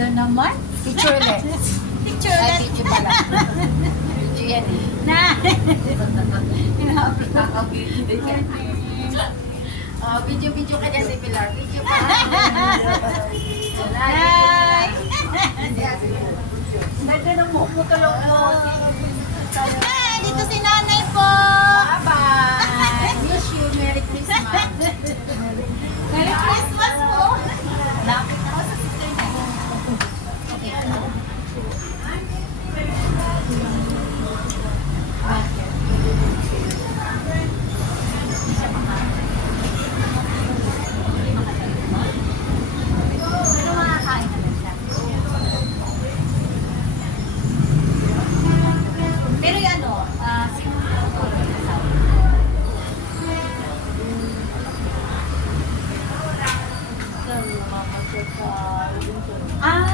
ganda naman. Picture ulit. Picture Ay, ulit. video pala. Video yan eh. Na. Oh, video ka niya si Pilar. Video pa. Nay. Ganda ng buhok mo tulog mo. Dito si nanay po. Bye-bye. Wish you Merry Christmas. Merry Christmas po. Lapit ako sa sister niya. Okay. Pero makakain naman siya. Pero yung ano, sino Ah,